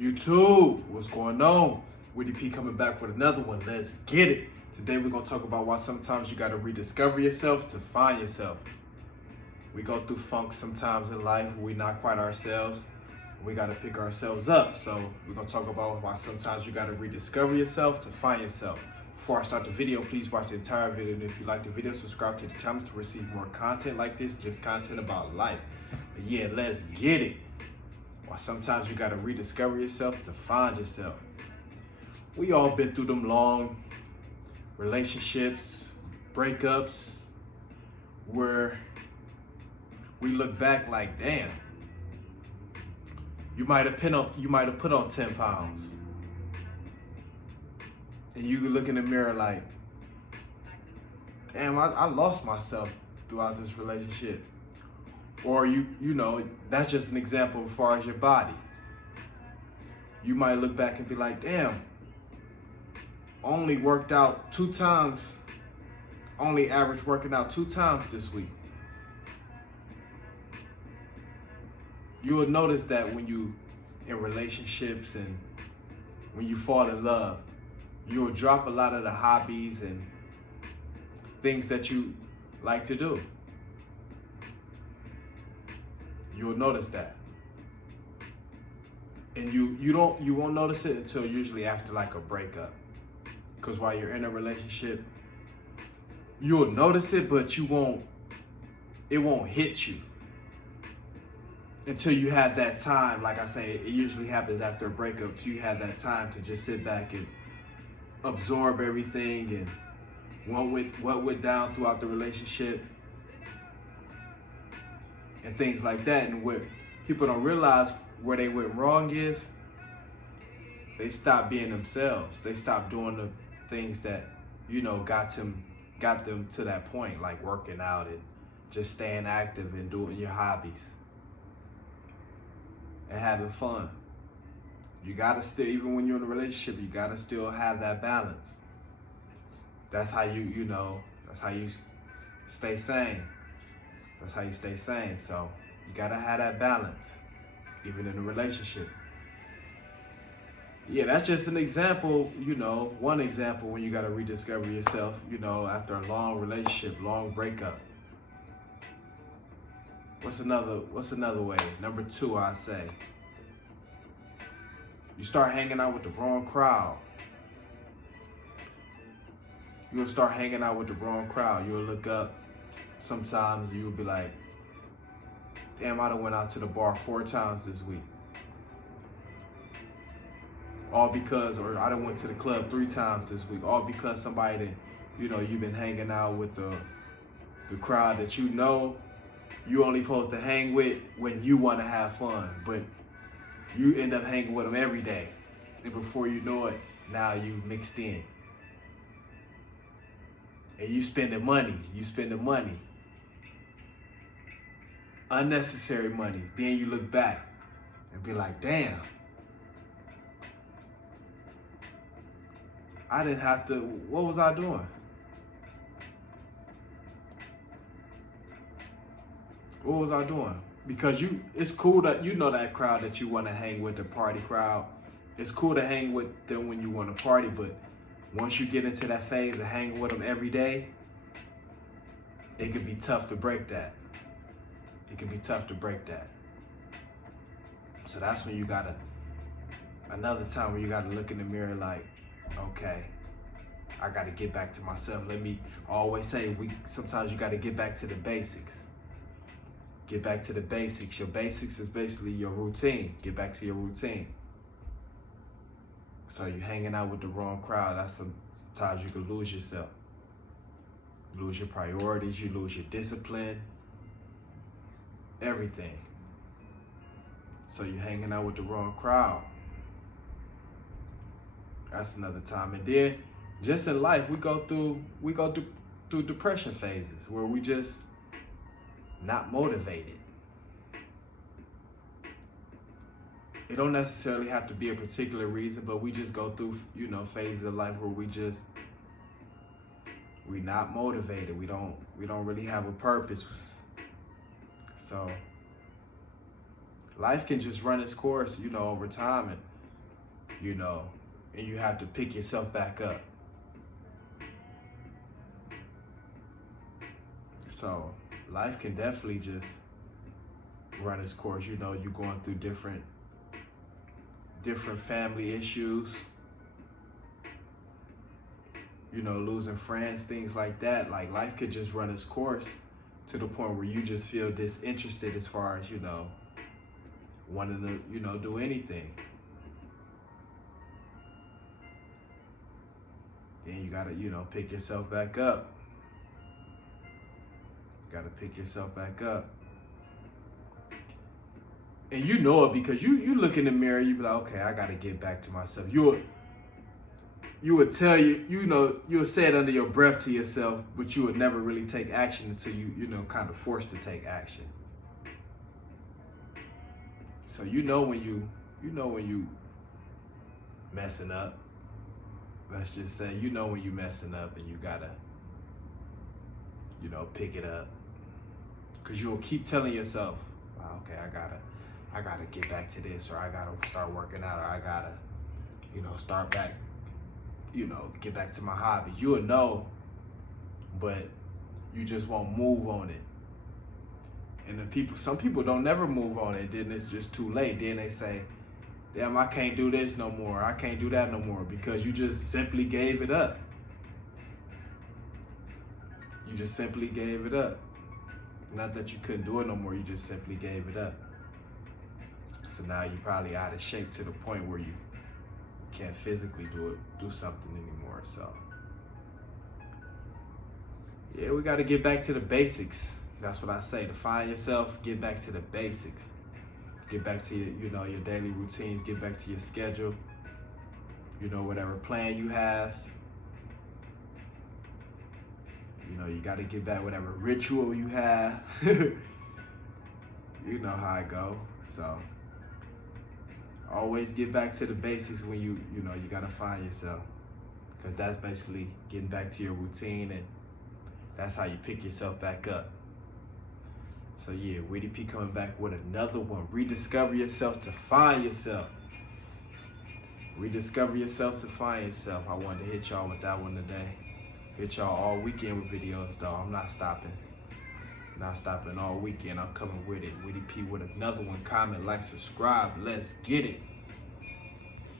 YouTube, what's going on? Woody P coming back with another one. Let's get it. Today we're gonna talk about why sometimes you gotta rediscover yourself to find yourself. We go through funk sometimes in life where we're not quite ourselves. We gotta pick ourselves up. So we're gonna talk about why sometimes you gotta rediscover yourself to find yourself. Before I start the video, please watch the entire video. And if you like the video, subscribe to the channel to receive more content like this, just content about life. But yeah, let's get it. Why sometimes you gotta rediscover yourself to find yourself. We all been through them long relationships, breakups, where we look back like, damn, you might have put on 10 pounds. And you can look in the mirror like, damn, I lost myself throughout this relationship. Or you know, that's just an example as far as your body. You might look back and be like, damn, only worked out 2 times, only average working out 2 times this week. You will notice that when you in relationships and when you fall in love, you'll drop a lot of the hobbies and things that you like to do. You'll notice that. And you won't notice it until usually after like a breakup. Because while you're in a relationship, you'll notice it, but it won't hit you until you have that time. Like I say, it usually happens after a breakup, so you have that time to just sit back and absorb everything and what went down throughout the relationship and things like that. And what people don't realize where they went wrong is they stopped being themselves. They stopped doing the things that, you know, got them to that point, like working out and just staying active and doing your hobbies and having fun. You gotta still, even when you're in a relationship, you gotta still have that balance. That's how that's how you stay sane. That's how you stay sane. So you gotta have that balance, even in a relationship. Yeah, that's just an example, one example when you gotta rediscover yourself, after a long relationship, long breakup. What's another way? Number 2, I say. You start hanging out with the wrong crowd. You'll start hanging out with the wrong crowd. You'll look up, sometimes you'll be like, damn, I done went out to the bar 4 times this week. All because, or I done went to the club 3 times this week. All because somebody that, you've been hanging out with the crowd that you only supposed to hang with when you want to have fun. But you end up hanging with them every day. And before you know it, now you mixed in. And you spending money. Unnecessary money. Then you look back and be like, damn, I didn't have to, what was I doing? What was I doing? Because it's cool that that crowd that you want to hang with, the party crowd. It's cool to hang with them when you want to party, but once you get into that phase of hanging with them every day, it can be tough to break that. So that's when another time when you gotta look in the mirror like, okay, I gotta get back to myself. I always say, sometimes you gotta get back to the basics. Get back to the basics. Your basics is basically your routine. Get back to your routine. So you're hanging out with the wrong crowd. That's sometimes you can lose yourself. Lose your priorities, you lose your discipline, everything. So you're hanging out with the wrong crowd. That's another time. And then just in life, we go through depression phases where we just not motivated. It don't necessarily have to be a particular reason, but we just go through, phases of life where we're not motivated. We don't really have a purpose. So life can just run its course, over time, and you know, and you have to pick yourself back up. So life can definitely just run its course. You know, you're going through different family issues, you know, losing friends, things like that. Like life could just run its course to the point where you just feel disinterested as far as, you know, wanting to, you know, do anything. Then you gotta, you know, pick yourself back up. You gotta pick yourself back up. And you know it because you look in the mirror, you be like, okay, I gotta get back to myself. You would tell you'll say it under your breath to yourself, but you would never really take action until you know, kind of forced to take action. So you know when you messing up. Let's just say, you know when you messing up and you gotta, you know, pick it up. Cause you'll keep telling yourself, wow, okay, I gotta get back to this, or I gotta start working out, or I gotta, you know, start back, you know, get back to my hobbies. You'll know, but you just won't move on it. And some people don't never move on it. Then it's just too late. Then they say, damn, I can't do this no more. I can't do that no more, because you just simply gave it up. You just simply gave it up. Not that you couldn't do it no more, you just simply gave it up. So now you're probably out of shape to the point where you can't physically do something anymore. So yeah, we got to get back to the basics. That's what I say. To find yourself, get back to the basics. Get back to your, you know, your daily routines. Get back to your schedule. You know, whatever plan you have. You know, you got to get back whatever ritual you have. You know how it go. So always get back to the basics when you know, you got to find yourself. Because that's basically getting back to your routine, and that's how you pick yourself back up. So yeah, Witty P coming back with another one. Rediscover yourself to find yourself. Rediscover yourself to find yourself. I wanted to hit y'all with that one today. Hit y'all all weekend with videos, though. I'm not stopping. Not stopping all weekend. I'm coming with it. Witty P with another one. Comment, like, subscribe. Let's get it.